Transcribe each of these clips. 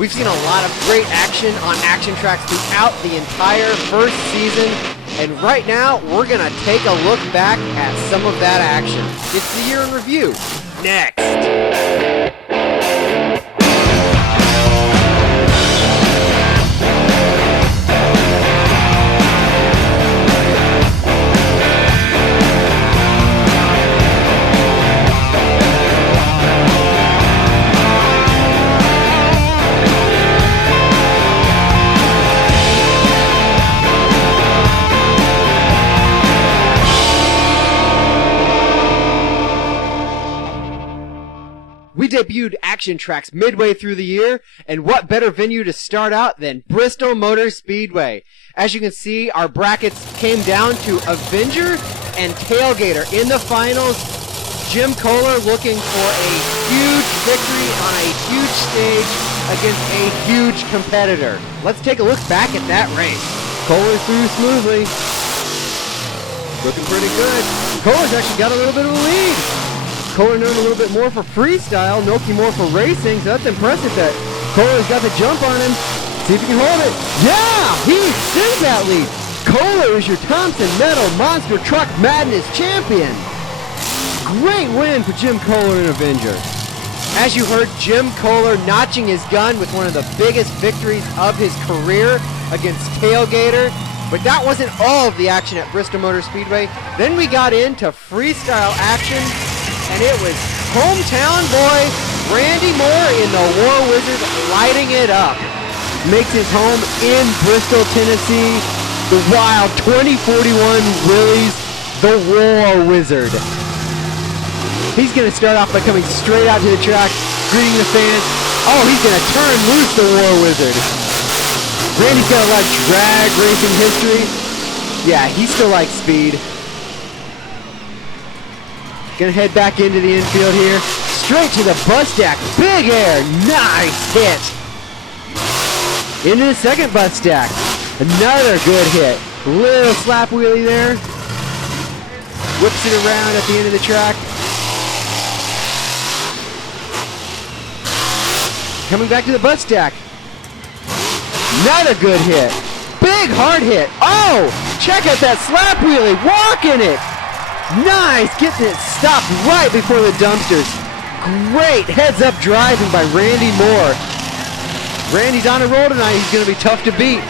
We've seen a lot of great action on ActionTracks throughout the entire first season, and right now we're going to take a look back at some of that action. It's the year in review. Next. We debuted ActionTracks midway through the year, and what better venue to start out than Bristol Motor Speedway. As you can see, our brackets came down to Avenger and Tailgater. In the finals, Jim Kohler looking for a huge victory on a huge stage against a huge competitor. Let's take a look back at that race. Kohler threw smoothly. Looking pretty good. Kohler's actually got a little bit of a lead. Kohler known a little bit more for freestyle, Noki more for racing, so that's impressive that Kohler's got the jump on him. See if he can hold it. Yeah! He extends that lead. Kohler is your Thompson Metal Monster Truck Madness champion. Great win for Jim Kohler in Avenger. As you heard, Jim Kohler notching his gun with one of the biggest victories of his career against Tailgater. But that wasn't all of the action at Bristol Motor Speedway. Then we got into freestyle action, and it was hometown boy Randy Moore in the War Wizard lighting it up. Makes his home in Bristol, Tennessee. The wild 2041 Willys, the War Wizard. He's going to start off by coming straight out to the track, greeting the fans. Oh, he's going to turn loose the War Wizard. Randy's got a lot of drag racing history. Yeah, he still likes speed. Gonna head back into the infield here. Straight to the bus stack. Big air. Nice hit. Into the second bus stack. Another good hit. Little slap wheelie there. Whips it around at the end of the track. Coming back to the bus stack. Another good hit. Big hard hit. Oh! Check out that slap wheelie. Walking it. Nice, getting it stopped right before the dumpsters. Great heads-up driving by Randy Moore. Randy's on a roll tonight. He's going to be tough to beat.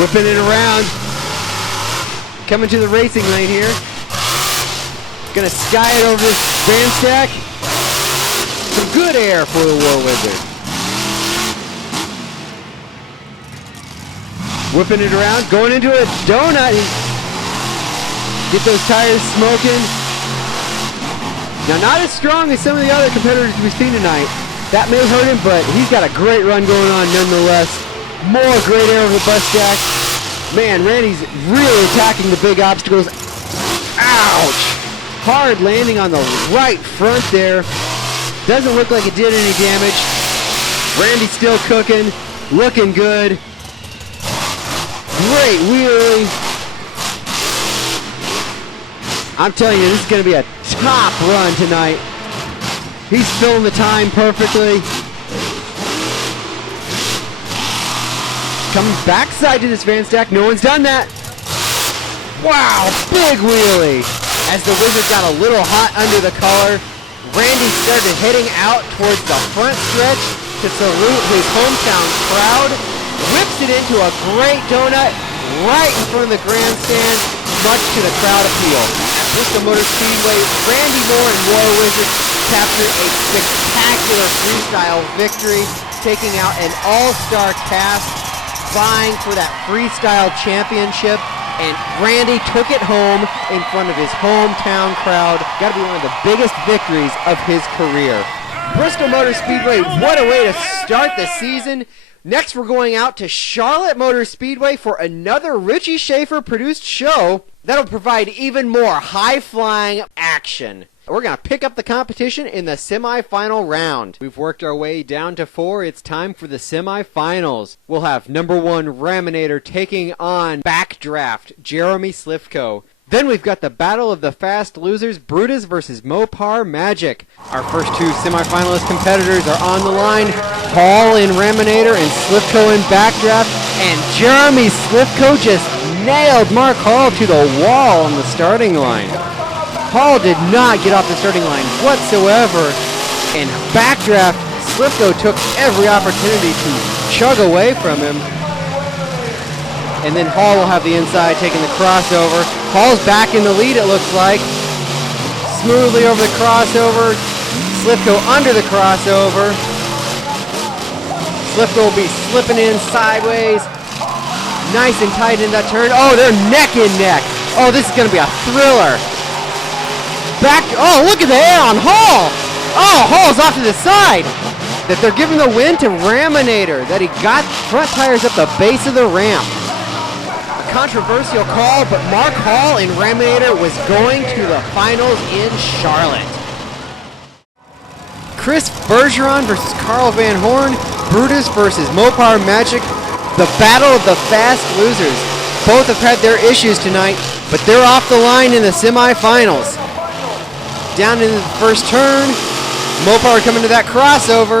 Whipping it around. Coming to the racing lane here. Going to sky it over this bandstack. Some good air for the War Wizard. Whipping it around, going into a donut. Get those tires smoking. Now, not as strong as some of the other competitors we've seen tonight. That may hurt him, but he's got a great run going on nonetheless. More great air over the bus stack. Man, Randy's really attacking the big obstacles. Ouch! Hard landing on the right front there. Doesn't look like it did any damage. Randy's still cooking, looking good. Great wheelie. I'm telling you, this is going to be a top run tonight. He's filling the time perfectly. Coming backside to this van stack. No one's done that. Wow, big wheelie. As the Wizard got a little hot under the collar, Randy started heading out towards the front stretch to salute his hometown crowd. Whips it into a great donut right in front of the grandstand, much to the crowd appeal. At Bristol Motor Speedway, Randy Moore and War Wizard captured a spectacular freestyle victory, taking out an all-star cast, vying for that freestyle championship. And Randy took it home in front of his hometown crowd. Got to be one of the biggest victories of his career. Bristol Motor Speedway, what a way to start the season. Next, we're going out to Charlotte Motor Speedway for another Richie Schaefer produced show that'll provide even more high-flying action. We're going to pick up the competition in the semifinal round. We've worked our way down to 4. It's time for the semifinals. We'll have number 1 Raminator taking on Backdraft, Jeremy Slivko. Then we've got the battle of the fast losers, Brutus versus Mopar Magic. Our first 2 semifinalist competitors are on the line. Paul in Raminator and Slivko in Backdraft. And Jeremy Slivko just nailed Mark Hall to the wall on the starting line. Hall did not get off the starting line whatsoever. In Backdraft, Slivko took every opportunity to chug away from him. And then Hall will have the inside taking the crossover. Hall's back in the lead, it looks like. Smoothly over the crossover. Slivko under the crossover. Slivko will be slipping in sideways. Nice and tight in that turn. Oh, they're neck and neck. Oh, this is going to be a thriller. Oh, look at the air on Hall. Oh, Hall's off to the side. That they're giving the win to Raminator. That he got front tires up the base of the ramp. Controversial call, but Mark Hall in Raminator was going to the finals in Charlotte. Chris Bergeron versus Carl Van Horn, Brutus versus Mopar Magic, the battle of the fast losers. Both have had their issues tonight, but they're off the line in the semifinals. Down into the first turn, Mopar coming to that crossover.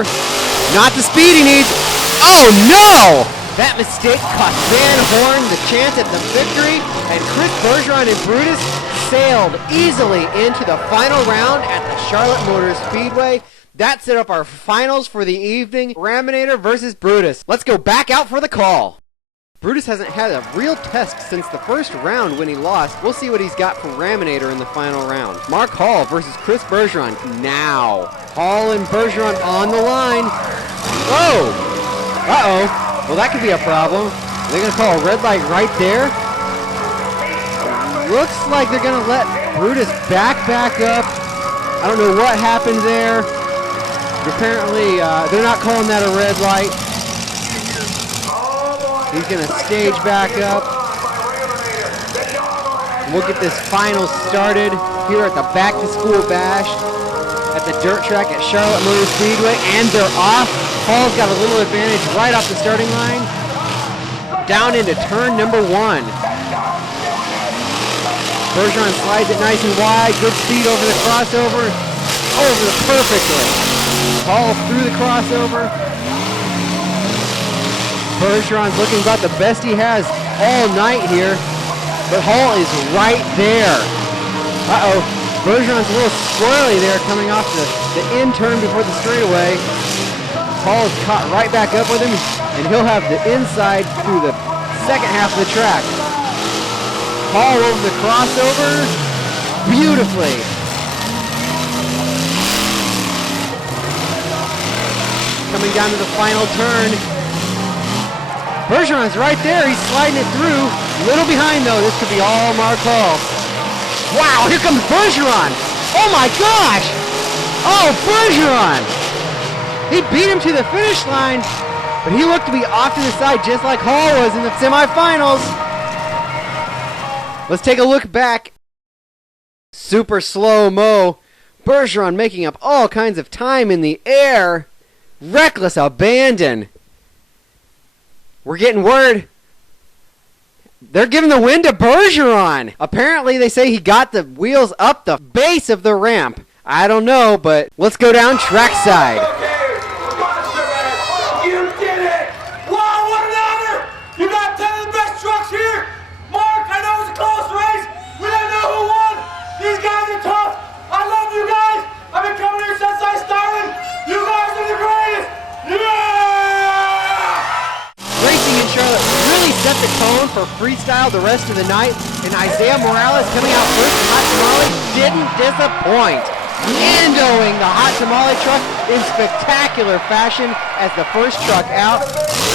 Not the speed he needs. Oh no! That mistake cost Van Horn the chance at the victory, and Chris Bergeron and Brutus sailed easily into the final round at the Charlotte Motor Speedway. That set up our finals for the evening, Raminator versus Brutus. Let's go back out for the call. Brutus hasn't had a real test since the first round when he lost. We'll see what he's got for Raminator in the final round. Mark Hall versus Chris Bergeron now. Hall and Bergeron on the line. Oh! Uh-oh. Well, that could be a problem. Are they going to call a red light right there? Looks like they're going to let Brutus back up. I don't know what happened there. But apparently, they're not calling that a red light. He's going to stage back up. We'll get this final started here at the Back to School Bash at the dirt track at Charlotte Motor Speedway, and they're off. Hall's got a little advantage right off the starting line. Down into turn number 1. Bergeron slides it nice and wide. Good speed over the crossover. Over perfectly. Hall through the crossover. Bergeron's looking about the best he has all night here. But Hall is right there. Uh-oh. Bergeron's a little squirrely there coming off the in turn before the straightaway. Hall is caught right back up with him, and he'll have the inside through the second half of the track. Hall over the crossover beautifully. Coming down to the final turn. Bergeron's right there. He's sliding it through. A little behind, though. This could be all Mark Hall. Wow, here comes Bergeron. Oh, my gosh. Oh, Bergeron. He beat him to the finish line, but he looked to be off to the side just like Hall was in the semifinals. Let's take a look back. Super slow-mo. Bergeron making up all kinds of time in the air. Reckless abandon. We're getting word. They're giving the win to Bergeron. Apparently, they say he got the wheels up the base of the ramp. I don't know, but let's go down trackside. You did it! Wow, what an honor! You got 10 of the best trucks here! Mark, I know it was a close race. We didn't know who won. These guys are tough. I love you guys. I've been coming here since I started. You guys are the greatest. Yeah! Racing in Charlotte really set the tone for freestyle the rest of the night, and Isaiah Morales coming out first in Hot Tamale didn't disappoint. Endoing the Hot Tamale truck in spectacular fashion as the first truck out.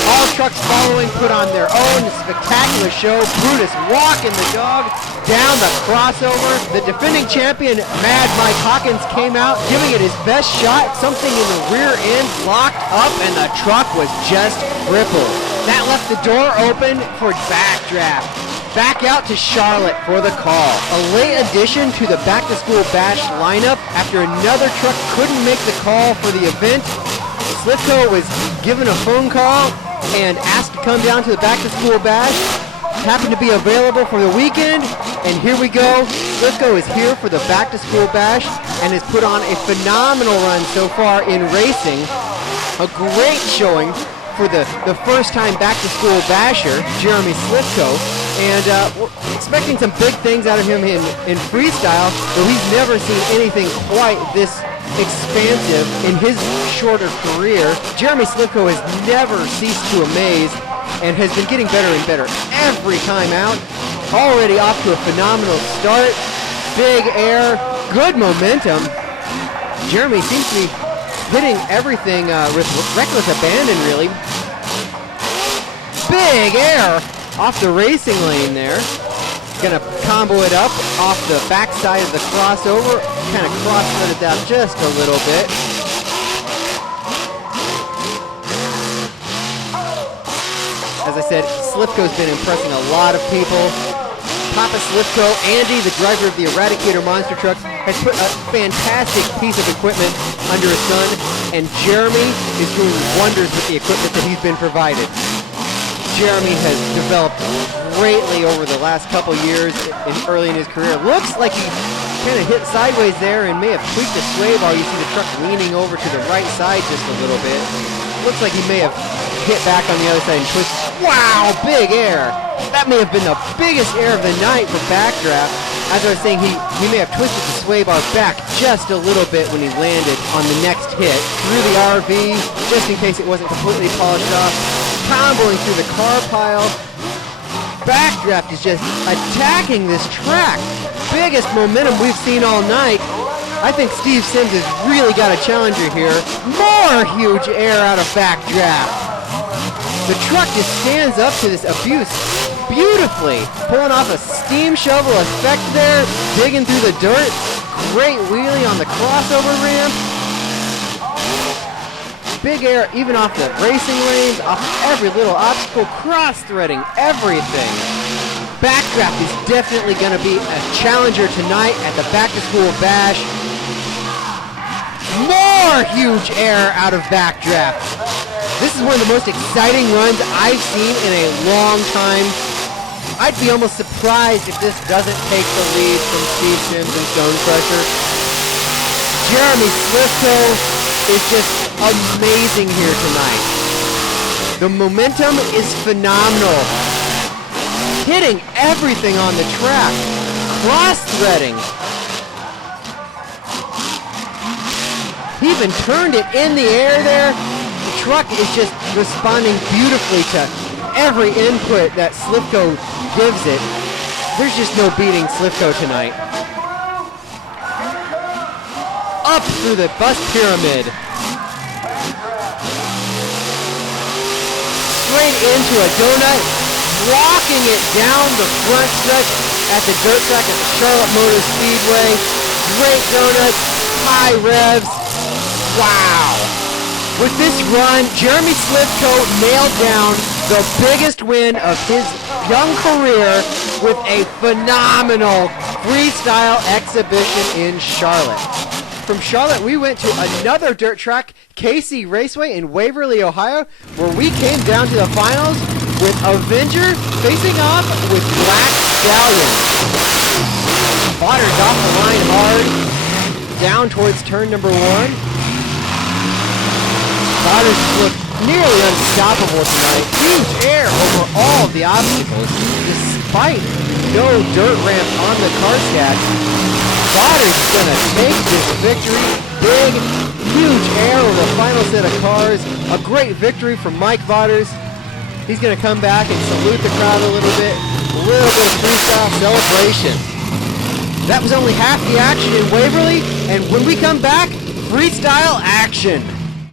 All trucks following put on their own spectacular show. Brutus walking the dog down the crossover. The defending champion, Mad Mike Hawkins, came out giving it his best shot. Something in the rear end locked up and the truck was just crippled. That left the door open for Backdraft. back out to Charlotte for the call. A late addition to the back-to-school bash lineup after another truck couldn't make the call for the event. Slivko was given a phone call and asked to come down to the back-to-school bash. Happened to be available for the weekend, and here we go. Slivko is here for the back-to-school bash and has put on a phenomenal run so far in racing. A great showing for the first-time back-to-school basher, Jeremy Slivko, and we're expecting some big things out of him in freestyle, but he's never seen anything quite this expansive in his shorter career. Jeremy Slivko has never ceased to amaze and has been getting better and better every time out. Already off to a phenomenal start. Big air, good momentum. Jeremy seems to be hitting everything with reckless abandon, really. Big air off the racing lane there. Gonna combo it up off the backside of the crossover. Kind of cross-threaded that just a little bit. As I said, Slivko's been impressing a lot of people. Papa Slivko, Andy, the driver of the Eradicator monster truck, has put a fantastic piece of equipment under his son, and Jeremy is doing wonders with the equipment that he's been provided. Jeremy has developed greatly over the last couple years early in his career. Looks like he kind of hit sideways there and may have tweaked the sway bar. You see the truck leaning over to the right side just a little bit. Looks like he may have hit back on the other side and twisted. Wow, big air. That may have been the biggest air of the night for backdraft. As I was saying, he may have twisted the sway bar back just a little bit when he landed on the next hit. Through the RV, just in case it wasn't completely polished off. Comboing through the car pile. Backdraft is just attacking this track. Biggest momentum we've seen all night. I think Steve Sims has really got a challenger here. More huge air out of backdraft. The truck just stands up to this abuse beautifully. Pulling off a steam shovel effect there, digging through the dirt. Great wheelie on the crossover ramp. Big air even off the racing lanes, off every little obstacle, cross-threading everything. Backdraft is definitely going to be a challenger tonight at the back-to-school bash. More huge air out of backdraft. This is one of the most exciting runs I've seen in a long time. I'd be almost surprised if this doesn't take the lead from Steve Sims and Stone Crusher. Jeremy Slivko is just amazing here tonight. The momentum is phenomenal. Hitting everything on the track. Cross-threading. He even turned it in the air there. The truck is just responding beautifully to every input that Slivko gives it. There's just no beating Slivko tonight. Up through the bus pyramid. Straight into a donut. Walking it down the front stretch at the dirt track at the Charlotte Motor Speedway. Great donuts. High revs. Wow. With this run, Jeremy Slivko nailed down the biggest win of his young career with a phenomenal freestyle exhibition in Charlotte. From Charlotte, we went to another dirt track, Casey Raceway in Waverly, Ohio, where we came down to the finals with Avenger facing off with Black Stallion. Waters off the line hard, down towards turn number 1. Waters looked nearly unstoppable tonight. Huge air over all of the obstacles, despite no dirt ramp on the car stack. Waters is going to take this victory. Big, huge air over the final set of cars. A great victory from Mike Waters. He's going to come back and salute the crowd a little bit. A little bit of freestyle celebration. That was only half the action in Waverly, and when we come back, freestyle action.